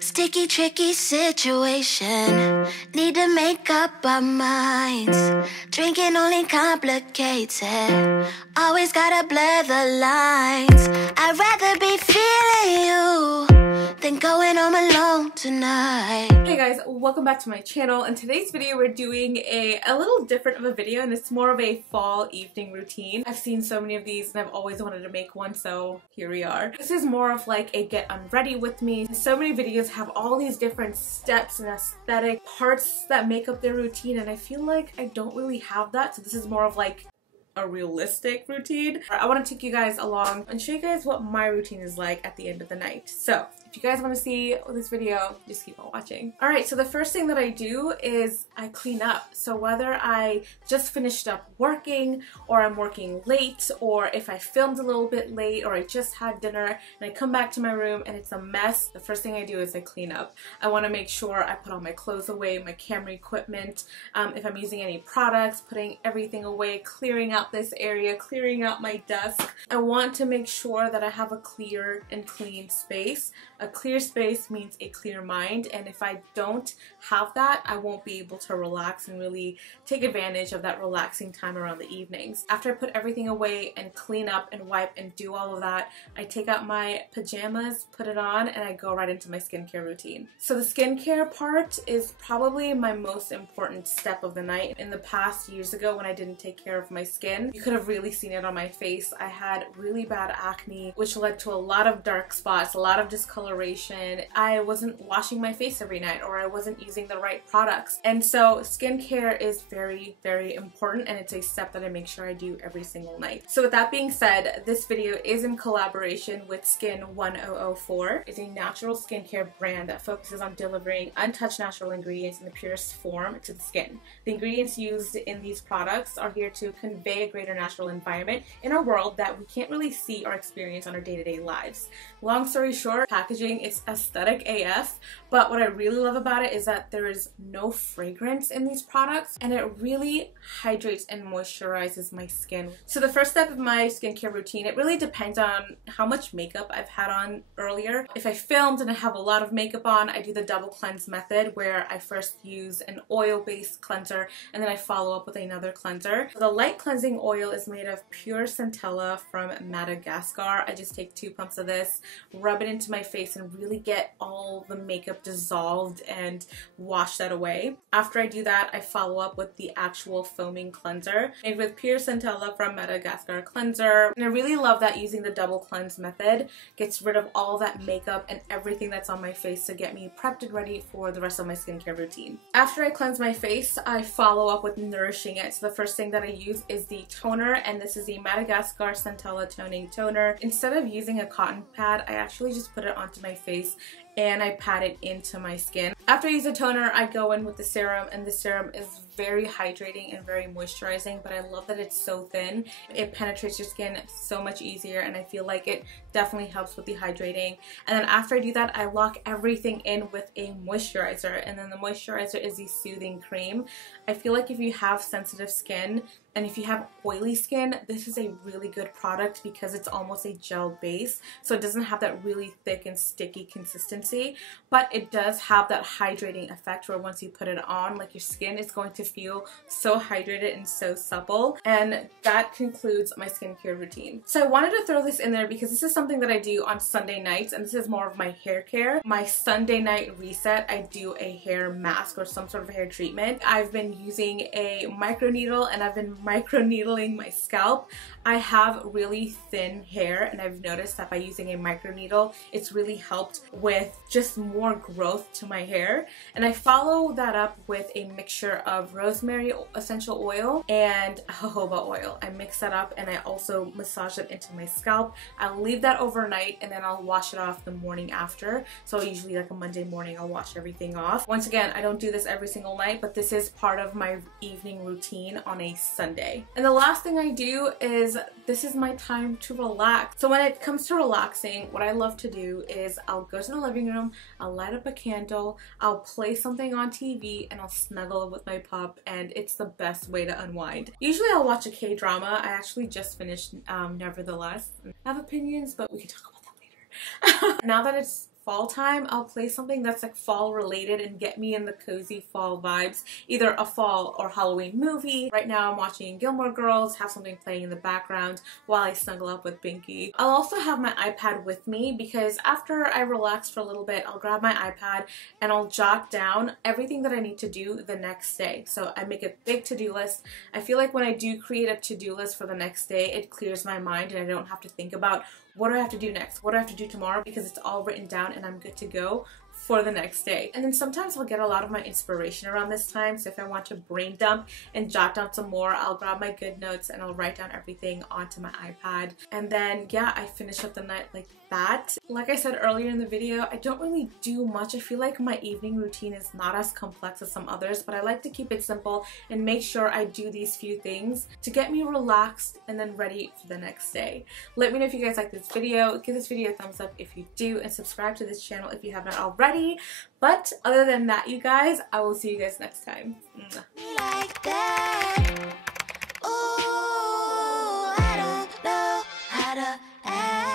Sticky, tricky situation. Need to make up our minds. Drinking only complicates it. Always gotta blur the lines. I'd rather be feeling you than going home alone tonight. Hey guys, welcome back to my channel. In today's video we're doing a little different of a video, and it's more of a fall evening routine. I've seen so many of these and I've always wanted to make one, so here we are. This is more of like a get unready with me. So many videos have all these different steps and aesthetic parts that make up their routine, and I feel like I don't really have that, so this is more of like a realistic routine. I want to take you guys along and show you guys what my routine is like at the end of the night. So if you guys want to see this video, just keep on watching. Alright, so the first thing that I do is I clean up. So whether I just finished up working, or I'm working late, or if I filmed a little bit late, or I just had dinner and I come back to my room and it's a mess, the first thing I do is I clean up. I want to make sure I put all my clothes away, my camera equipment, if I'm using any products, putting everything away, clearing out this area, clearing out my desk. I want to make sure that I have a clear and clean space. A clear space means a clear mind, and if I don't have that, I won't be able to relax and really take advantage of that relaxing time around the evenings. After I put everything away and clean up and wipe and do all of that, I take out my pajamas, put it on, and I go right into my skincare routine. So the skincare part is probably my most important step of the night. In the past years ago, when I didn't take care of my skin, you could have really seen it on my face. I had really bad acne, which led to a lot of dark spots, a lot of discoloration. I wasn't washing my face every night, or I wasn't using the right products. And so skincare is very, very important, and it's a step that I make sure I do every single night. So with that being said, this video is in collaboration with SKIN1004. It's a natural skincare brand that focuses on delivering untouched natural ingredients in the purest form to the skin. The ingredients used in these products are here to convey a greater natural environment in a world that we can't really see or experience on our day-to-day lives. Long story short, packaging, it's aesthetic AF, but what I really love about it is that there is no fragrance in these products, and it really hydrates and moisturizes my skin. So the first step of my skincare routine, it really depends on how much makeup I've had on earlier. If I filmed and I have a lot of makeup on, I do the double cleanse method, where I first use an oil-based cleanser and then I follow up with another cleanser. The light cleansing oil is made of pure centella from Madagascar. I just take 2 pumps of this, rub it into my face, and really get all the makeup dissolved and wash that away. After I do that, I follow up with the actual foaming cleanser made with pure centella from Madagascar cleanser. And I really love that using the double cleanse method gets rid of all that makeup and everything that's on my face to get me prepped and ready for the rest of my skincare routine. After I cleanse my face, I follow up with nourishing it. So the first thing that I use is the toner, and this is the Madagascar Centella Toning Toner. Instead of using a cotton pad, I actually just put it onto my face and I pat it into my skin. After I use the toner, I go in with the serum, and the serum is very hydrating and very moisturizing, but I love that it's so thin. It penetrates your skin so much easier, and I feel like it definitely helps with the hydrating. And then after I do that, I lock everything in with a moisturizer, and then the moisturizer is the soothing cream. I feel like if you have sensitive skin, and if you have oily skin, this is a really good product because it's almost a gel base, so it doesn't have that really thick and sticky consistency, but it does have that hydrating effect where once you put it on, like, your skin is going to feel so hydrated and so supple. And that concludes my skincare routine. So I wanted to throw this in there because this is something that I do on Sunday nights, and this is more of my hair care. My Sunday night reset, I do a hair mask or some sort of hair treatment. I've been using a microneedle, and I've been microneedling my scalp. I have really thin hair, and I've noticed that by using a microneedle, it's really helped with just more growth to my hair. And I follow that up with a mixture of rosemary essential oil and jojoba oil. I mix that up, and I also massage it into my scalp. I'll leave that overnight, and then I'll wash it off the morning after. So usually like a Monday morning, I'll wash everything off. Once again, I don't do this every single night, but this is part of my evening routine on a Sunday. And the last thing I do is, this is my time to relax. So when it comes to relaxing, what I love to do is I'll go to the living room, I'll light up a candle, I'll play something on TV, and I'll snuggle with my pup, and it's the best way to unwind. Usually I'll watch a K-drama. I actually just finished Nevertheless. I have opinions, but we can talk about that later. Now that it's fall time, I'll play something that's like fall related and get me in the cozy fall vibes, either a fall or Halloween movie. Right now I'm watching Gilmore Girls, have something playing in the background while I snuggle up with Binky. I'll also have my iPad with me because after I relax for a little bit, I'll grab my iPad and I'll jot down everything that I need to do the next day. So I make a big to-do list. I feel like when I do create a to-do list for the next day, it clears my mind and I don't have to think about what do I have to do next, what do I have to do tomorrow, because it's all written down and I'm good to go for the next day. And then sometimes I'll get a lot of my inspiration around this time, so if I want to brain dump and jot down some more, I'll grab my good notes and I'll write down everything onto my iPad. And then yeah, I finish up the night like that. Like I said earlier in the video, I don't really do much. I feel like my evening routine is not as complex as some others, but I like to keep it simple and make sure I do these few things to get me relaxed and then ready for the next day. Let me know if you guys like this video. Give this video a thumbs up if you do, and subscribe to this channel if you have not already. But other than that, you guys, I will see you guys next time. Like that. Ooh, I don't know how to act.